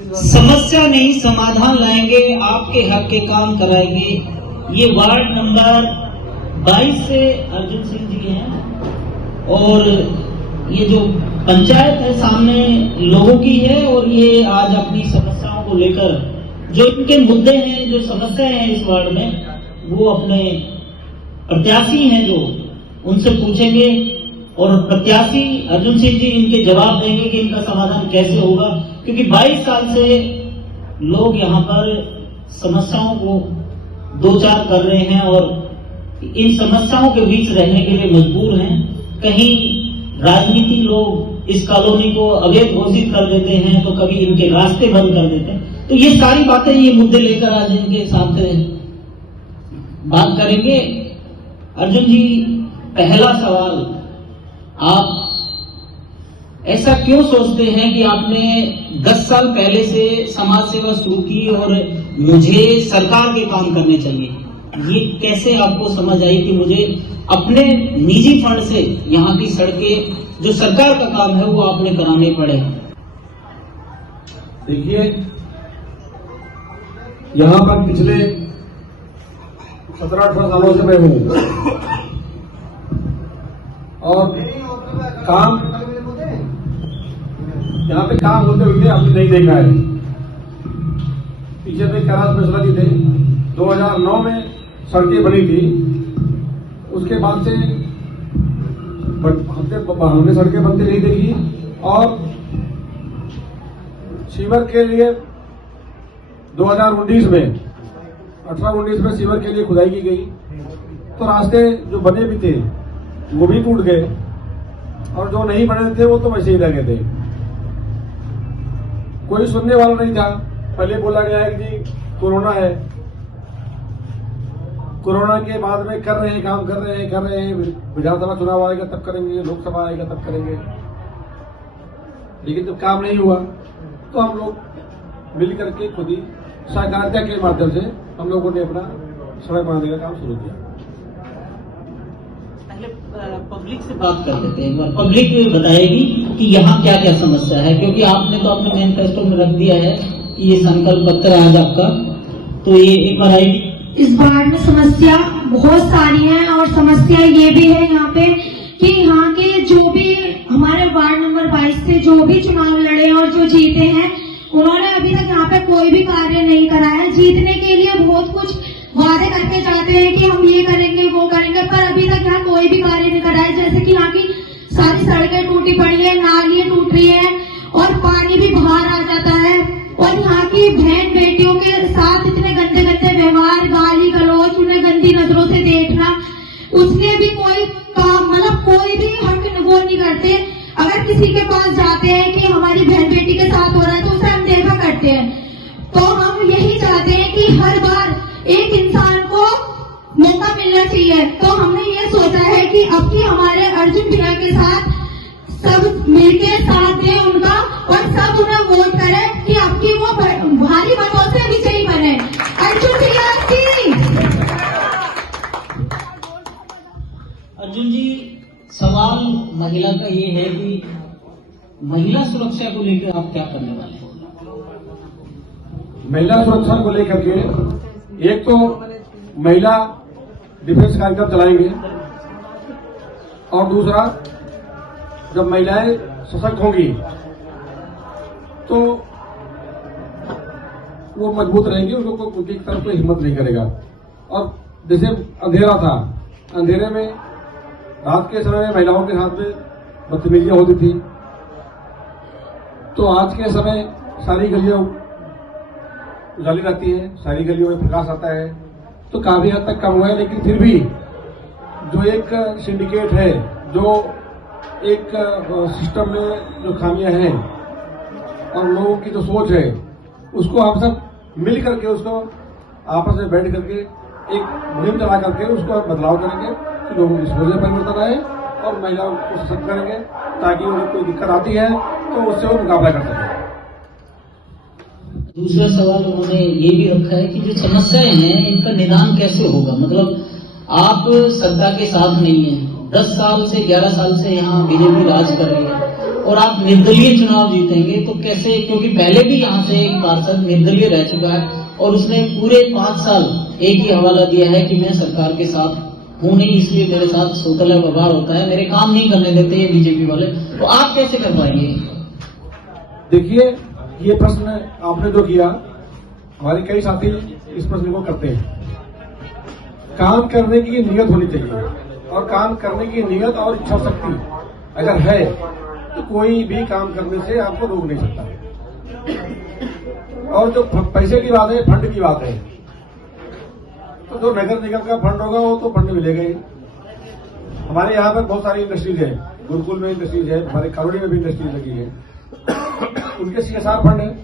समस्या नहीं समाधान लाएंगे, आपके हक के काम कराएंगे। ये वार्ड नंबर 22 से अर्जुन सिंह जी हैं और ये जो पंचायत है सामने लोगों की है और ये आज अपनी समस्याओं को लेकर जो इनके मुद्दे हैं, जो समस्याएं हैं इस वार्ड में, वो अपने प्रत्याशी हैं जो उनसे पूछेंगे और प्रत्याशी अर्जुन सिंह जी इनके जवाब देंगे कि इनका समाधान कैसे होगा। क्योंकि 22 साल से लोग यहाँ पर समस्याओं को दो चार कर रहे हैं और इन समस्याओं के बीच रहने के लिए मजबूर हैं। कहीं राजनीति लोग इस कॉलोनी को अवैध घोषित कर देते हैं तो कभी इनके रास्ते बंद कर देते हैं। तो ये सारी बातें, ये मुद्दे लेकर आज इनके साथ बात करेंगे। अर्जुन जी, पहला सवाल, आप ऐसा क्यों सोचते हैं कि आपने 10 साल पहले से समाज सेवा शुरू की और मुझे सरकार के काम करने चाहिए? ये कैसे आपको समझ आई कि मुझे अपने निजी फंड से यहाँ की सड़कें, जो सरकार का काम है, वो आपने कराने पड़े? देखिए, यहाँ पर पिछले 17-18 सालों से मैं हूँ और काम यहाँ पे काम होते हुए आपने नहीं देखा है। पीछे में करार फैसला जी थे, 2009 में सड़कें बनी थी, उसके बाद से हमने सड़कें बनती नहीं देखी। और सीवर के लिए 2019 में 18-19 में सीवर के लिए खुदाई की गई तो रास्ते जो बने भी थे वो भी टूट गए और जो नहीं बने थे वो तो वैसे ही रह गए थे। कोई सुनने वाला नहीं था। पहले बोला गया है कि जी कोरोना है, कोरोना के बाद में कर रहे हैं, काम कर रहे हैं, विधानसभा चुनाव आएगा तब करेंगे, लोकसभा आएगा तब करेंगे। लेकिन जब काम नहीं हुआ तो हम लोग मिल करके खुद ही सहकारिता के माध्यम से हम लोगों ने अपना सड़क बनाने का काम शुरू किया। पब्लिक से बात कर लेते हैं। पब्लिक बताएगी कि यहाँ क्या क्या समस्या है, क्योंकि आपने तो अपने मैनिफेस्टो में रख दिया है कि ये संकल्प पत्र आज आपका, तो ये एक बार आएगी। इस वार्ड में समस्या बहुत सारी है और समस्या ये भी है यहाँ पे कि यहाँ के जो भी हमारे वार्ड नंबर 22 से जो भी चुनाव लड़े और जो जीते हैं, उन्होंने अभी तक यहाँ पे कोई भी कार्य नहीं करा है। जीतने के लिए बहुत कुछ वादे करके जाते हैं कि हम ये करेंगे वो करेंगे, पर अभी तक यहाँ कोई भी कार्य नहीं करा है। जैसे कि यहाँ की सारी सड़कें टूटी पड़ी है, नालियां टूट रही है और पानी भी बाहर आ जाता है। और यहाँ की बहन बेटियों के साथ इतने गंदे गंदे व्यवहार, गाली गलौज, उन्हें गंदी नजरों से देखना, उसके भी कोई काम, मतलब कोई भी हक वो नहीं करते। अगर किसी के पास जाते हैं कि हमारी बहन बेटी के साथ हो रहा है तो उसे हम देखा करते हैं। तो हम यही चाहते हैं कि हर बार एक इंसान को मौका मिलना चाहिए। तो हमने ये सोचा है कि अब की हमारे अर्जुन भैया के साथ सब मिलके साथ दें उनका और सब उन्हें वोट करें कि अब की वो भारी मतों से विजयी बने। अर्जुन भैया की। अर्जुन जी, सवाल महिला का ये है कि महिला सुरक्षा को लेकर आप क्या करने वाले हैं? महिला सुरक्षा को लेकर के एक तो महिला डिफेंस कार्यक्रम चलाएंगे और दूसरा, जब महिलाएं सशक्त होंगी तो वो मजबूत रहेंगी, उनको उनकी तरफ से हिम्मत नहीं करेगा। और जैसे अंधेरा था, अंधेरे में रात के समय में महिलाओं के साथ में बदतमीजियां होती थी, तो आज के समय सारी गलियां उजाली रहती है, सारी गलियों में प्रकाश आता है, तो काफी हद तक कम हुआ है। लेकिन फिर भी जो एक सिंडिकेट है, जो एक सिस्टम में जो खामियां हैं और लोगों की जो सोच है, उसको हम सब मिल करके उसको आपस में बैठ करके एक मुहिम चला करके उसको बदलाव करेंगे कि लोगों की सोच में परिवर्तन आए और महिलाओं को सशक्त करेंगे, ताकि उन्हें कोई दिक्कत आती है तो उससे वो मुकाबला कर सकें। दूसरा सवाल उन्होंने ये भी रखा है कि जो समस्याएं हैं इनका निदान कैसे होगा? मतलब आप सत्ता के साथ नहीं है, 10 साल से 11 साल से यहाँ बीजेपी राज कर रही है, और आप निर्दलीय चुनाव जीतेंगे तो कैसे, क्योंकि पहले भी यहाँ से एक पार्षद निर्दलीय रह चुका है और उसने पूरे 5 साल एक ही हवाला दिया है कि मैं सरकार के साथ हूं नहीं, इसलिए मेरे साथ सोतला व्यवहार होता है, मेरे काम नहीं करने देते ये बीजेपी वाले, तो आप कैसे कर पाएंगे? देखिए, ये प्रश्न आपने जो किया, हमारे कई साथी इस प्रश्न को करते हैं। काम करने की नीयत होनी चाहिए, और काम करने की नीयत और इच्छा शक्ति अगर है तो कोई भी काम करने से आपको रोक नहीं सकता। और जो पैसे की बात है, फंड की बात है, तो जो नगर निगम का फंड होगा वो तो फंड मिलेगा ही। हमारे यहाँ पर बहुत सारी इंडस्ट्रीज है, गुरुकुल में इंडस्ट्रीज है, हमारे कॉलोनी में भी इंडस्ट्रीज लगी है, उनके CSR फंड है।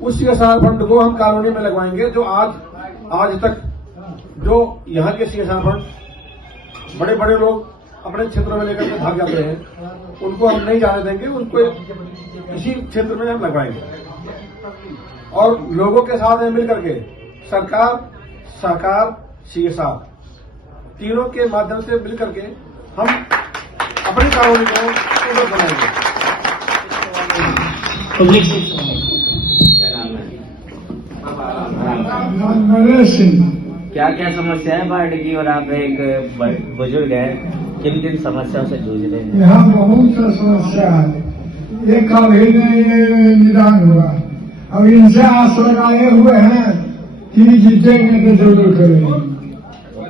उस CSR फंड को हम कॉलोनी में लगवाएंगे। जो आज तक जो यहाँ के CSR फंड बड़े बड़े लोग अपने क्षेत्रों में लेकर के भाग जाते हैं, उनको हम नहीं जाने देंगे, उनको इसी क्षेत्र में हम लगवाएंगे। और लोगों के साथ मिल करके सरकार, सहकार, CSR तीनों के माध्यम से मिल करके हम अपनी कॉलोनी को उन्नत बनाएंगे। पब्लिक से क्या क्या समस्या है वार्ड की, और आप एक बुजुर्ग है, किन किन समस्याओं से जूझ रहे हैं? यहाँ बहुत सा समस्या है, ये कभी नहीं निदान हुआ। अब इनसे आस लगाए हुए हैं कि जीतेंगे तो जरूर करेंगे।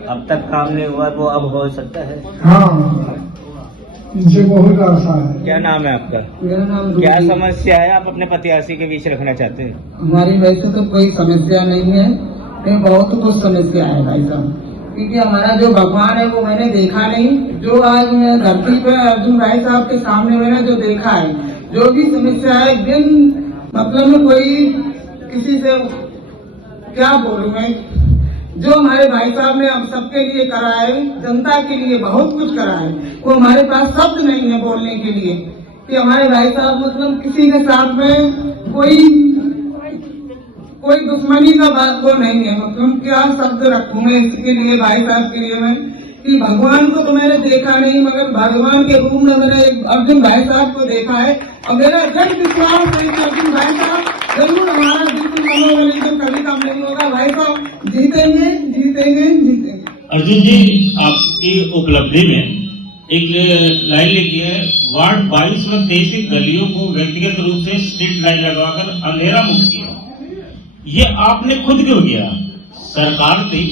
अब तक काम नहीं हुआ, वो अब हो सकता है। हाँ, इनसे बहुत आशा है। क्या नाम है आपका? मेरा नाम क्या समस्या है आप अपने प्रत्याशी के बीच रखना चाहते हैं? हमारी वैसे तो कोई समस्या नहीं है, लेकिन बहुत कुछ समस्या है भाई साहब, क्योंकि हमारा जो भगवान है वो मैंने देखा नहीं। जो आज मैं धरती पे अर्जुन भाई साहब के सामने मैंने जो देखा है, जो भी समस्या है, बिन मतलब में कोई किसी से क्या बोलूं मैं, जो हमारे भाई साहब ने हम सबके लिए करा है, जनता के लिए बहुत कुछ करा है, वो हमारे पास शब्द नहीं है बोलने के लिए कि हमारे भाई साहब मतलब किसी के साथ में कोई दुश्मनी का बात वो नहीं है। मतलब क्या शब्द रखूं मैं इसके लिए, भाई साहब के लिए मैं, कि भगवान को तो मैंने देखा नहीं, मगर भगवान के रूप में मैंने अर्जुन भाई साहब को देखा है। और मेरा दृढ़ विश्वास है कि अर्जुन भाई साहब जरूर हमारा बिल्कुल मनोबल कभी कम नहीं होगा। भाई साहब जीतेंगे जीतेंगे जीतेंगे। अर्जुन जी, आपकी उपलब्धि में एक लाइन लिखी है, वार्ड 22 में 23 गलियों को व्यक्तिगत रूप से स्ट्रीट लाइट लगाकर अंधेरा मुक्त किया। ये आपने खुद क्यों किया? सरकार थी,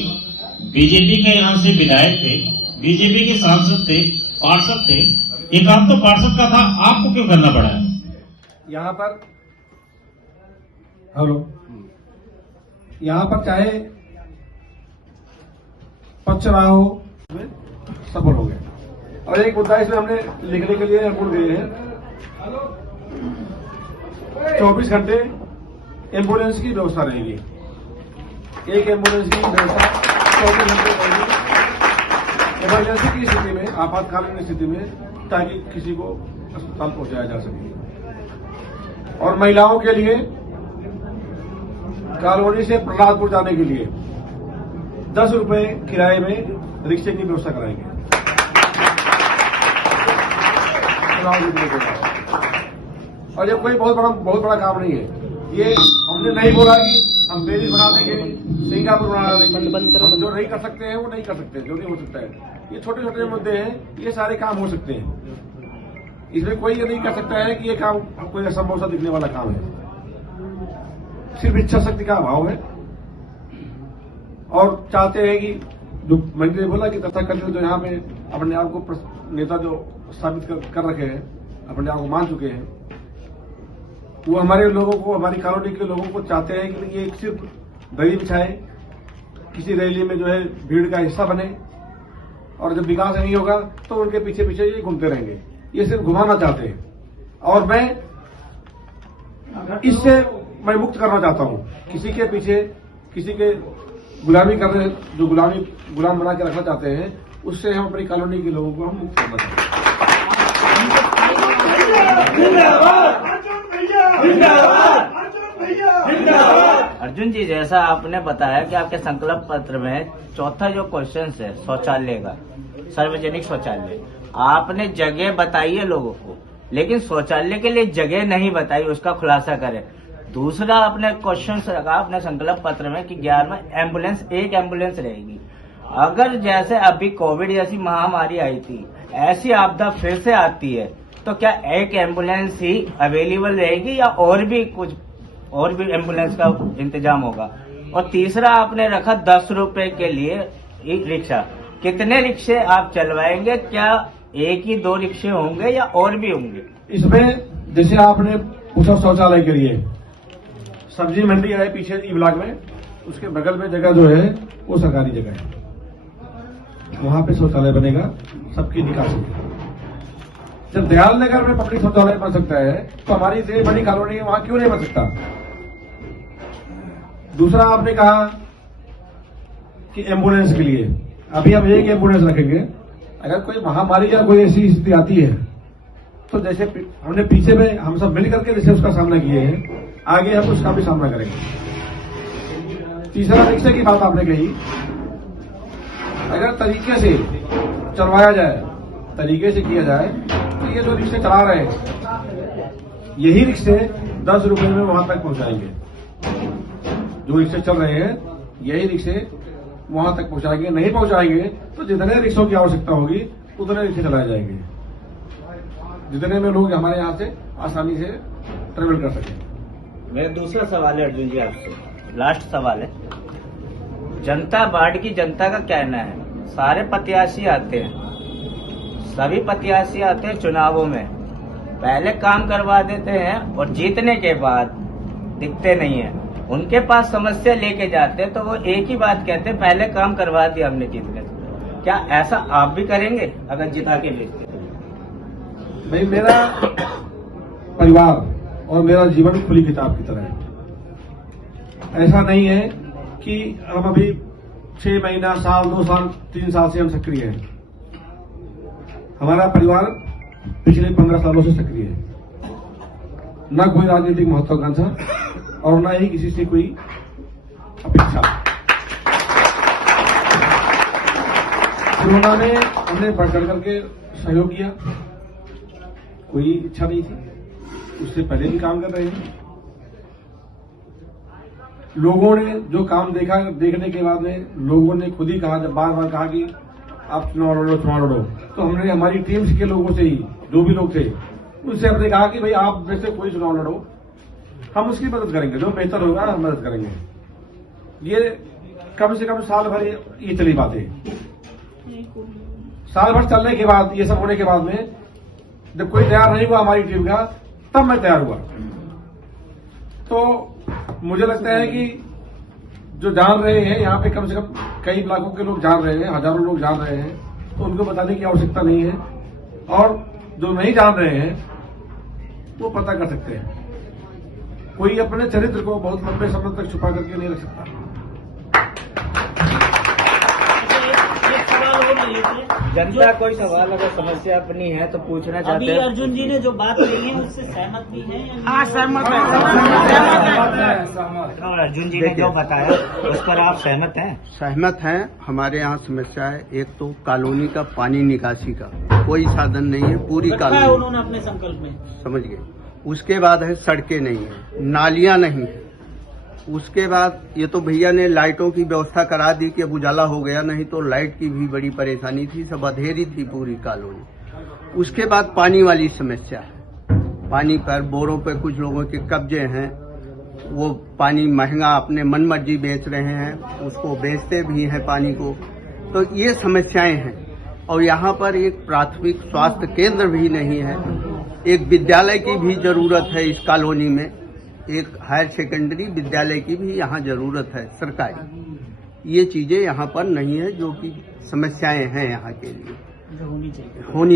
बीजेपी के यहाँ से विधायक थे, बीजेपी के सांसद थे, पार्षद थे, ये काम तो पार्षद का था, आपको क्यों करना पड़ा है? यहाँ पर यहाँ पर चाहे पक्ष रहा हो, सफल हो गए। और एक मुद्दा इसमें हमने लिखने के लिए भूल गए हैं, 24 घंटे एम्बुलेंस की व्यवस्था रहेगी। एक एम्बुलेंस की व्यवस्था 24 घंटे रहेगी इमरजेंसी की स्थिति में, आपातकालीन स्थिति में, ताकि किसी को अस्पताल पहुंचाया जा सके। और महिलाओं के लिए कॉलोनी से प्रहलादपुर जाने के लिए 10 रुपए किराए में रिक्शे की व्यवस्था कराएंगे। और ये कोई बहुत बड़ा काम नहीं है। ये हमने नहीं बोला कि हम पेरिस बना देंगे, सिंगापुर बना देंगे। हम जो नहीं कर सकते हैं वो नहीं कर सकते, जो नहीं हो सकता है। ये छोटे छोटे मुद्दे हैं, ये सारे काम हो सकते हैं। इसमें कोई ये नहीं कर सकता है कि ये काम कोई असंभव सा दिखने वाला काम है। सिर्फ इच्छा शक्ति का अभाव है। और चाहते हैं कि जो मैंने बोला कि तथाकथित जो यहाँ पे अपने आप को नेता जो साबित कर रखे हैं, अपने आप को मान चुके हैं, वो हमारे लोगों को, हमारी कॉलोनी के लोगों को चाहते हैं कि ये सिर्फ दरी बिछाए, किसी रैली में जो है भीड़ का हिस्सा बने, और जब विकास नहीं होगा तो उनके पीछे पीछे ये घूमते रहेंगे। ये सिर्फ घुमाना चाहते हैं, और मैं इससे मुक्त करना चाहता हूं। किसी के पीछे किसी के गुलामी करने, जो गुलाम बना के रखना चाहते हैं, उससे हम अपनी कॉलोनी के लोगों को हम मुक्त करना चाहते हैं। अर्जुन जी, जैसा आपने बताया कि आपके संकल्प पत्र में चौथा जो क्वेश्चन है शौचालय का, सार्वजनिक शौचालय, आपने जगह बताई है लोगों को, लेकिन शौचालय के लिए जगह नहीं बताई, उसका खुलासा करें। दूसरा आपने क्वेश्चन रखा अपने संकल्प पत्र में कि 11 एम्बुलेंस, एक एम्बुलेंस रहेगी। अगर जैसे अभी कोविड जैसी महामारी आई थी, ऐसी आपदा फिर से आती है, तो क्या एक एम्बुलेंस ही अवेलेबल रहेगी या और भी एम्बुलेंस का इंतजाम होगा? और तीसरा आपने रखा 10 रुपए के लिए एक रिक्शा। कितने रिक्शे आप चलवाएंगे? क्या एक ही 2 रिक्शे होंगे या और भी होंगे? इसमें जैसे आपने पूछा शौचालय के लिए, सब्जी मंडी है पीछे ई ब्लॉक में, उसके बगल में जगह जो है वो सरकारी जगह है, वहां पे शौचालय बनेगा सबकी निकासी। जब दयाल नगर में पब्लिक शौचालय बन सकता है तो हमारी इतनी बड़ी कॉलोनी है, वहां क्यों नहीं बन सकता? दूसरा आपने कहा कि एम्बुलेंस के लिए अभी हम एक एम्बुलेंस रखेंगे। अगर कोई महामारी या कोई ऐसी स्थिति आती है तो जैसे हमने पीछे में हम सब मिल करके जैसे उसका सामना किए हैं, आगे हम उसका भी सामना करेंगे। तीसरा रिक्शे की बात आपने कही, अगर तरीके से चलवाया जाए, तरीके से किया जाए, तो ये जो रिक्शे चला रहे हैं यही रिक्शे 10 रुपए में वहां तक पहुंचाएंगे। जो रिक्शे चल रहे हैं यही रिक्शे वहां तक पहुंचाएंगे। नहीं पहुंचाएंगे तो जितने रिक्शों की आवश्यकता होगी उतने रिक्शे चलाए जाएंगे, जितने में लोग हमारे यहाँ से आसानी से ट्रेवल कर सकें। मेरा दूसरा सवाल है अर्जुन जी आपसे, लास्ट सवाल है। जनता बाढ़ की जनता का कहना है सारे प्रत्याशी आते हैं, सभी प्रत्याशी आते हैं चुनावों में, पहले काम करवा देते हैं और जीतने के बाद दिखते नहीं है। उनके पास समस्या लेके जाते हैं तो वो एक ही बात कहते हैं, पहले काम करवा दिया हमने जीतने से। क्या ऐसा आप भी करेंगे अगर जिता के भेजते? भाई मेरा परिवार और मेरा जीवन खुली किताब की तरह है। ऐसा नहीं है कि हम अभी 6 महीना, साल, 2 साल, 3 साल से हम सक्रिय हैं। हमारा परिवार पिछले 15 सालों से सक्रिय है। न कोई राजनीतिक महत्वाकांक्षा और न ही किसी से कोई अपेक्षा। कोरोना में हमने बढ़ चढ़ करके सहयोग किया, कोई इच्छा नहीं थी, उससे पहले भी काम कर रहे हैं। लोगों ने जो काम देखा, देखने के बाद में लोगों ने खुद ही कहा, जब बार बार कहा कि आप चुनाव लड़ो, तो हमने हमारी टीम के लोगों से ही, जो भी लोग थे, उनसे हमने कहा कि भाई आप जैसे कोई चुनाव लड़ो, हम उसकी मदद करेंगे, जो बेहतर होगा हम मदद करेंगे। ये कम से कम साल भर ये चली बातें। साल भर चलने के बाद, ये सब होने के बाद में जब कोई तैयार नहीं हुआ हमारी टीम का, तब मैं तैयार हुआ। तो मुझे लगता है कि जो जान रहे हैं यहाँ पे, कम से कम कई लाखों के लोग जान रहे हैं, हजारों लोग जान रहे हैं, तो उनको बताने की आवश्यकता नहीं है। और जो नहीं जान रहे हैं वो पता कर सकते हैं। कोई अपने चरित्र को बहुत लंबे समय तक छुपा करके नहीं रख सकता। जनता कोई सवाल अगर समस्या अपनी है तो पूछना चाहते हैं। अभी अर्जुन जी ने जो बात कही है उससे सहमत भी है? हाँ, सहमत है। अर्जुन जी ने जो बताया उस पर आप सहमत हैं? सहमत हैं। हमारे यहाँ समस्या है, एक तो कॉलोनी का पानी निकासी का कोई साधन नहीं है, पूरी कॉलोनी उन्होंने अपने संकल्प में, समझ गए। उसके बाद है सड़कें नहीं है, नालियां नहीं है। उसके बाद ये तो भैया ने लाइटों की व्यवस्था करा दी कि अब उजाला हो गया, नहीं तो लाइट की भी बड़ी परेशानी थी, सब अंधेरी थी पूरी कॉलोनी। उसके बाद पानी वाली समस्या है, पानी पर बोरों पे कुछ लोगों के कब्जे हैं, वो पानी महंगा अपने मन मर्जी बेच रहे हैं, उसको बेचते भी हैं पानी को, तो ये समस्याएं हैं। और यहाँ पर एक प्राथमिक स्वास्थ्य केंद्र भी नहीं है, एक विद्यालय की भी जरूरत है इस कॉलोनी में, एक हायर सेकेंडरी विद्यालय की भी यहाँ जरूरत है सरकारी। ये चीजें यहाँ पर नहीं है, जो कि समस्याएं हैं यहाँ के लिए, होनी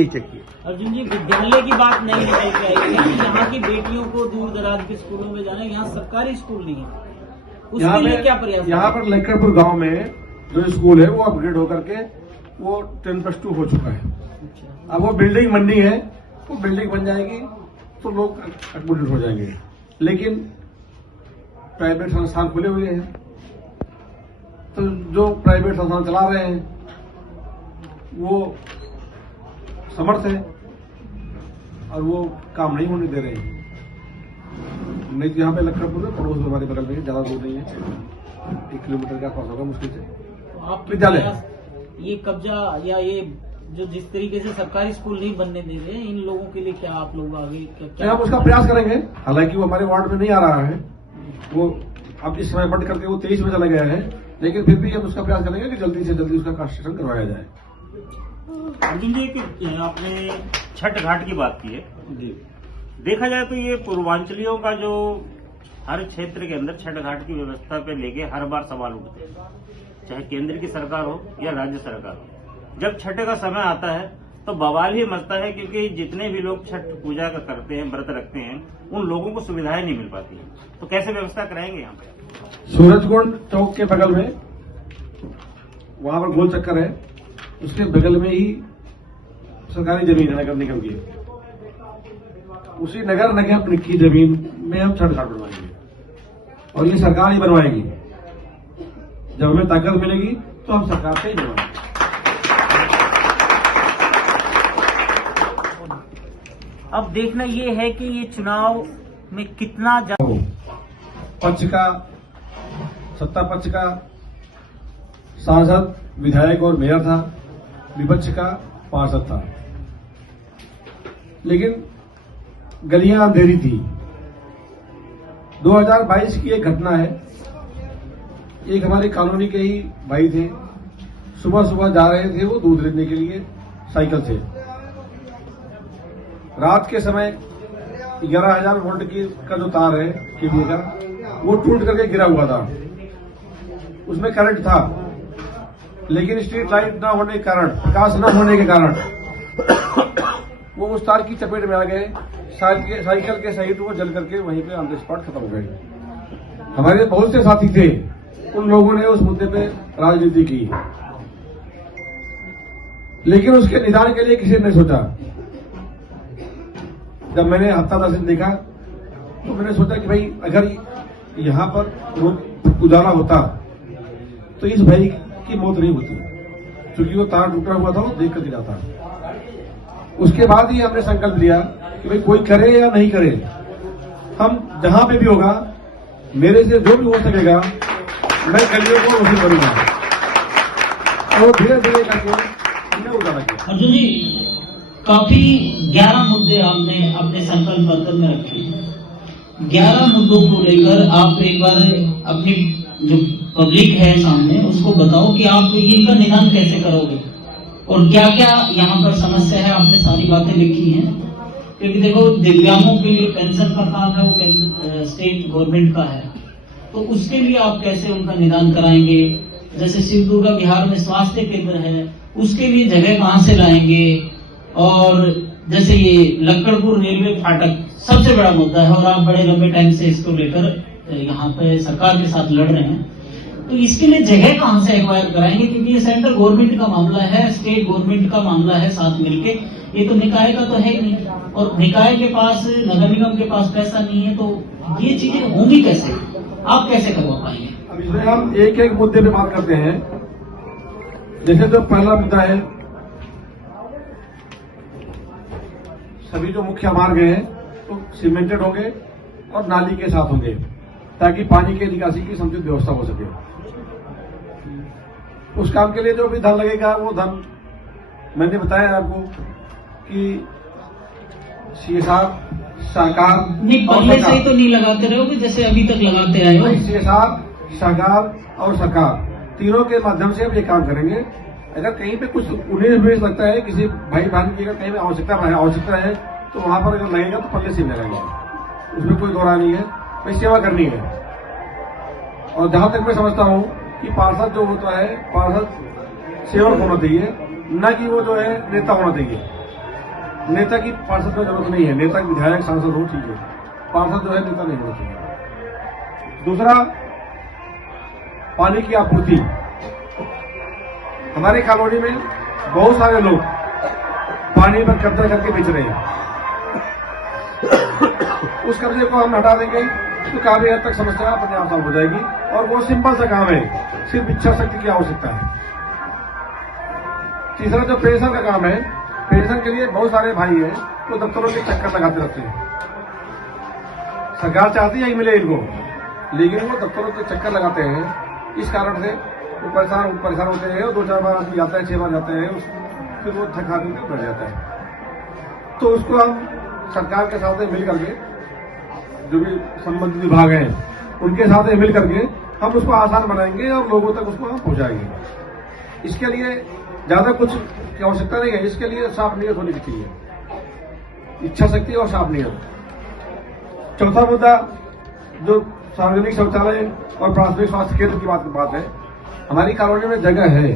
चाहिए। अर्जुन जी, विद्यालय की बात नहीं निकल के आई है कि यहाँ की बेटियों को दूर दराज के स्कूलों में जाना, यहाँ सरकारी स्कूल नहीं है, उसके लिए क्या प्रयास? यहाँ पर लक्कड़पुर गांव में जो स्कूल है वो अपग्रेड होकर के वो 10+2 हो चुका है। अब वो बिल्डिंग बननी है, वो बिल्डिंग बन जाएगी तो लोग अपग्रेड हो जाएंगे। लेकिन प्राइवेट संस्थान खुले हुए हैं, तो जो प्राइवेट संस्थान चला रहे हैं वो समर्थ है, और वो काम नहीं होने दे रहे हैं। नहीं तो यहाँ पे लखनपुर में पड़ोस में हमारे बगल में, ज्यादा दूर नहीं है, 1 किलोमीटर का पास होगा मुश्किल से। आप विद्यालय ये कब्जा या ये जो जिस तरीके से सरकारी स्कूल नहीं बनने दे रहे, इन लोगों के लिए क्या आप लोग आगे क्या हम उसका प्रयास करेंगे। हालांकि वो हमारे वार्ड में नहीं आ रहा है, वो अब इस समय बढ़ करके वो 23 में चला गया है, लेकिन फिर भी हम उसका प्रयास करेंगे कि जल्दी से जल्दी उसका कंस्ट्रक्शन करवाया जाए। अर्जुन जी, कि आपने छठ घाट की बात की है जी, देखा जाए तो ये पूर्वांचलियों का जो हर क्षेत्र के अंदर छठ घाट की व्यवस्था पे लेके हर बार सवाल उठते हैं, चाहे केंद्र की सरकार हो या राज्य सरकार हो। जब छठ का समय आता है तो बवाल ही मचता है, क्योंकि जितने भी लोग छठ पूजा का करते हैं, व्रत रखते हैं, उन लोगों को सुविधाएं नहीं मिल पाती है। तो कैसे व्यवस्था कराएंगे यहाँ पे? सूरजकुंड चौक के बगल में वहां पर गोल चक्कर है, उसके बगल में ही सरकारी जमीन है नगर निगम की। उसी नगर निगम की जमीन में हम छठ घाट बनवाएंगे और ये सरकार ही बनवाएगी। जब हमें ताकत मिलेगी तो हम सरकार से ही बनवाएंगे। अब देखना ये है कि ये चुनाव में कितना पक्ष का, सत्ता पक्ष का सांसद, विधायक और मेयर था, विपक्ष का पार्षद था, लेकिन गलियां अंधेरी थी। 2022 की एक घटना है, एक हमारी कॉलोनी के ही भाई थे, सुबह सुबह जा रहे थे वो दूध लेने के लिए साइकिल से। रात के समय 11,000 वोल्ट का जो तार है केबल का, वो टूट करके गिरा हुआ था। उसमें करंट था, लेकिन स्ट्रीट लाइट न होने के कारण, प्रकाश न होने के कारण वो उस तार की चपेट में आ गए। साइकिल के सहित वो जल करके वहीं पे ऑन द स्पॉट खत्म हो गए। हमारे बहुत से साथी थे, उन लोगों ने उस मुद्दे पे राजनीति की, लेकिन उसके निदान के लिए किसी ने सोचा। जब मैंने हफ्ता 10 दिन देखा तो मैंने सोचा कि भाई अगर यहां पर उजाला होता तो इस भाई की मौत नहीं होती, क्योंकि वो तार टूटा हुआ था, वो देख कर गिरा। उसके बाद ही हमने संकल्प लिया कि भाई कोई करे या नहीं करे, हम जहां पे भी होगा, मेरे से जो भी हो सकेगा, मैं गलियों को रोशन करूंगा। और धीरे धीरे करके हमने उजाला किया। अर्जुन जी, काफी 11 मुद्दे आपने अपने संकल्प पत्र में रखे। 11 मुद्दों को लेकर आप एक बार अपनी जो पब्लिक है सामने उसको बताओ कि आप इनका निदान कैसे करोगे और क्या क्या यहाँ पर समस्या है। आपने सारी बातें लिखी हैं, क्योंकि देखो दिव्यांगों के लिए पेंशन का काम है वो स्टेट गवर्नमेंट का है, तो उसके लिए आप कैसे उनका निदान कराएंगे। जैसे शिव दुर्गा बिहार में स्वास्थ्य केंद्र है, उसके लिए जगह कहाँ से लाएंगे। और जैसे ये लक्कड़पुर रेलवे फाटक सबसे बड़ा मुद्दा है और आप बड़े लंबे टाइम से इसको लेकर यहाँ पे सरकार के साथ लड़ रहे हैं, तो इसके लिए जगह कहाँ से एक्वायर कराएंगे, क्योंकि ये सेंट्रल गवर्नमेंट का मामला है, स्टेट गवर्नमेंट का मामला है साथ मिलके, ये तो निकाय का तो है ही नहीं, और निकाय के पास, नगर निगम के पास पैसा नहीं है, तो ये चीजें होंगी कैसे, आप कैसे करवा पाएंगे। अब इसमें हम एक एक मुद्दे पे बात करते हैं। जैसे तो पहला मुद्दा है, सभी जो मुख्य मार्ग हैं तो सीमेंटेड होंगे और नाली के साथ होंगे, ताकि पानी के निकासी की समुचित व्यवस्था हो सके। उस काम के लिए जो भी धन लगेगा, वो धन मैंने बताया आपको कि CSR, सहकार, नहीं पहले से ही तो नहीं लगाते रहोगे जैसे अभी तक लगाते आए हो। CSR, सहकार और सरकार तीनों के माध्यम से हम ये काम करेंगे। अगर कहीं पे कुछ 19-20 लगता है, किसी भाई बहन की अगर कहीं पे आवश्यकता है तो वहां पर अगर लगेगा तो पल्ले से लगेगा, उसमें कोई दौरा नहीं है। भाई सेवा करनी है। और जहां तक मैं समझता हूं कि पार्षद जो होता है, पार्षद सेवक होना चाहिए, न कि वो जो है नेता होना चाहिए। नेता की पार्षद में जरूरत नहीं है, नेता विधायक सांसद हो ठीक है, पार्षद जो है नेता नहीं होना चाहिए। दूसरा, पानी की आपूर्ति। हमारे कॉलोनी में बहुत सारे लोग पानी पर कब्जा करके बेच रहे हैं। उस कब्जे को हम हटा देंगे तो काफी हद तक समस्या अपने आप हो जाएगी। और वो सिंपल सा काम है, सिर्फ इच्छा शक्ति की आवश्यकता है। तीसरा जो पेंशन का काम है, पेंशन के लिए बहुत सारे भाई हैं वो दफ्तरों के चक्कर लगाते रहते हैं। सरकार चाहती है कि मिले इनको, लेकिन वो दफ्तरों के चक्कर लगाते हैं। इस कारण से वो परेशान होते हैं और 2-4 बार आदमी जाता है, 6 बार जाते हैं, फिर वो थका के बैठ जाता है। तो उसको हम सरकार के साथ मिल करके, जो भी संबंधित विभाग हैं उनके साथ मिल करके हम उसको आसान बनाएंगे और लोगों तक उसको हम पहुंचाएंगे। इसके लिए ज्यादा कुछ की आवश्यकता नहीं है, इसके लिए साफ नीयत होनी चाहिए, इच्छा शक्ति और साफ नीयत। चौथा मुद्दा जो सार्वजनिक शौचालय और प्राथमिक स्वास्थ्य केंद्र की बात है। हमारी कॉलोनी में जगह है,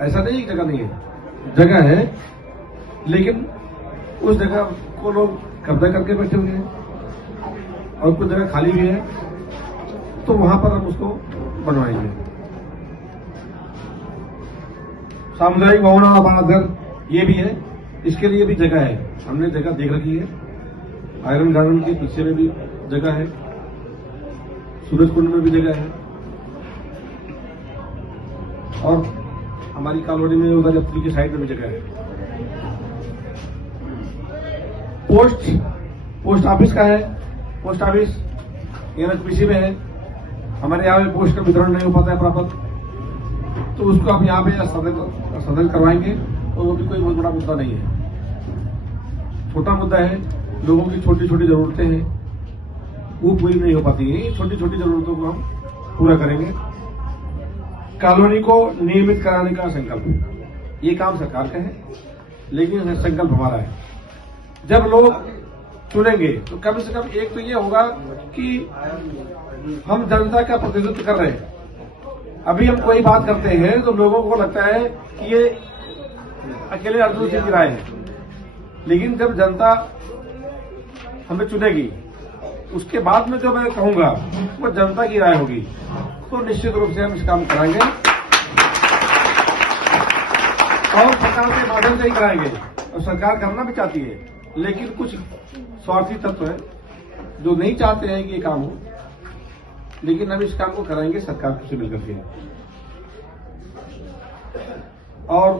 ऐसा नहीं जगह नहीं है, जगह है, लेकिन उस जगह को लोग कब्जा करके बैठे हुए हैं और कुछ जगह खाली भी है, तो वहां पर हम उसको बनवाएंगे। सामुदायिक भवन और आवास घर ये भी है, इसके लिए भी जगह है, हमने जगह देख रखी है। आयरन गार्डन के पीछे में भी जगह है, सूरज कुंड में भी जगह है, और हमारी कॉलोनी में उधर यात्री की साइड में भी जगह है। पोस्ट ऑफिस का है, पोस्ट ऑफिस एनएचपीसी में है। हमारे यहाँ पे पोस्ट का वितरण नहीं हो पाता है प्रॉपर, तो उसको हम यहाँ पे सदन करवाएंगे, और वो भी कोई बहुत बड़ा मुद्दा नहीं है। छोटा मुद्दा है, लोगों की छोटी छोटी जरूरतें हैं, वो पूरी नहीं हो पाती है। छोटी छोटी जरूरतों को हम पूरा करेंगे। कॉलोनी को नियमित कराने का संकल्प, ये काम सरकार का है, लेकिन संकल्प हमारा है। जब लोग चुनेंगे तो कम से कम एक तो ये होगा कि हम जनता का प्रतिनिधित्व कर रहे हैं। अभी हम कोई बात करते हैं तो लोगों को लगता है कि ये अकेले अर्जुन सिंह की राय है, लेकिन जब जनता हमें चुनेगी उसके बाद में जो मैं कहूंगा वो जनता की राय होगी, तो निश्चित रूप से हम इस काम कराएंगे और सरकार के माध्यम से ही कराएंगे। और सरकार करना भी चाहती है, लेकिन कुछ स्वार्थी तत्व है जो नहीं चाहते हैं कि ये काम हो, लेकिन हम इस काम को कराएंगे सरकार से मिलकर के। और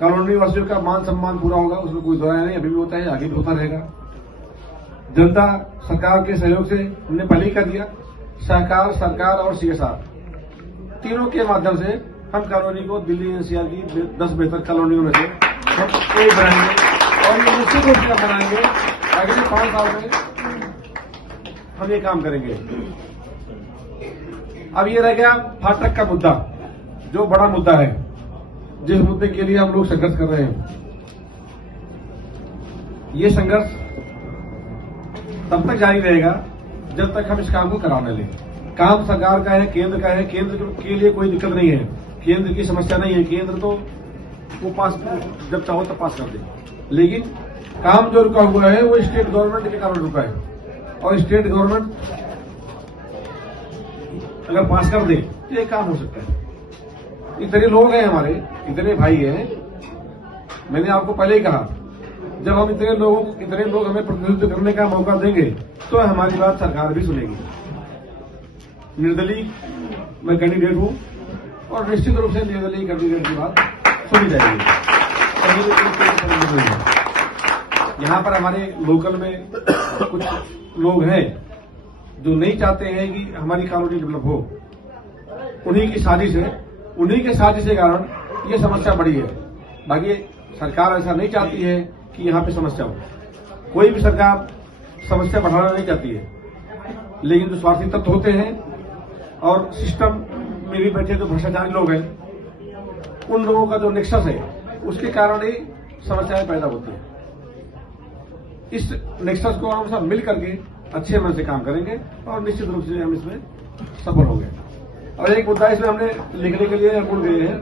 कॉलोनी वासियों का मान सम्मान पूरा होगा, उसमें कोई दोहराया नहीं, अभी भी होता है, आगे भी होता रहेगा। जनता सरकार के सहयोग से, हमने पहले ही कर दिया, सहकार, सरकार और सीएसआर तीनों के माध्यम से हम कॉलोनी को दिल्ली एनसीआर की 10 बेहतर कॉलोनियों में से हम एक बनाएंगे, और ये निश्चित रूप से बनाएंगे। अगले 5 साल में हम ये काम करेंगे। अब ये रह गया फाटक का मुद्दा, जो बड़ा मुद्दा है, जिस मुद्दे के लिए हम लोग संघर्ष कर रहे हैं। ये संघर्ष तब तक जारी रहेगा जब तक हम इस काम को कराने लें। काम सरकार का है, केंद्र का है, केंद्र के लिए कोई दिक्कत नहीं है, केंद्र की समस्या नहीं है। केंद्र तो वो पास जब चाहो तब पास कर दे, लेकिन काम जो रुका हुआ है वो स्टेट गवर्नमेंट के कारण रुका है, और स्टेट गवर्नमेंट अगर पास कर दे तो ये काम हो सकता है। इतने लोग हैं हमारे, इतने भाई हैं, मैंने आपको पहले ही कहा, जब हम इतने लोग हमें प्रतिनिधित्व करने का मौका देंगे तो हमारी बात सरकार भी सुनेगी। निर्दलीय मैं कैंडिडेट हूं, और निश्चित रूप से निर्दलीय कैंडिडेट की बात सुनी जाएगी। यहाँ पर हमारे लोकल में कुछ लोग हैं जो नहीं चाहते हैं कि हमारी कॉलोनी डेवलप हो, उन्हीं की साजिश है, उन्हीं के साजिश के कारण ये समस्या बढ़ी है। बाकी सरकार ऐसा नहीं चाहती है कि यहाँ पे समस्या हो, कोई भी सरकार समस्या बढ़ाना नहीं चाहती है, लेकिन जो स्वार्थी तत्व होते हैं और सिस्टम में भी बैठे जो भ्रष्टाचारी लोग हैं, उन लोगों का जो नेक्सस है उसके कारण ही समस्याएं पैदा होती हैं। इस नेक्सस को हम सब मिल करके अच्छे मन से काम करेंगे और निश्चित रूप से हम इसमें सफल होंगे। और एक मुद्दा इसमें हमने लिखने के लिए भूल गए हैं,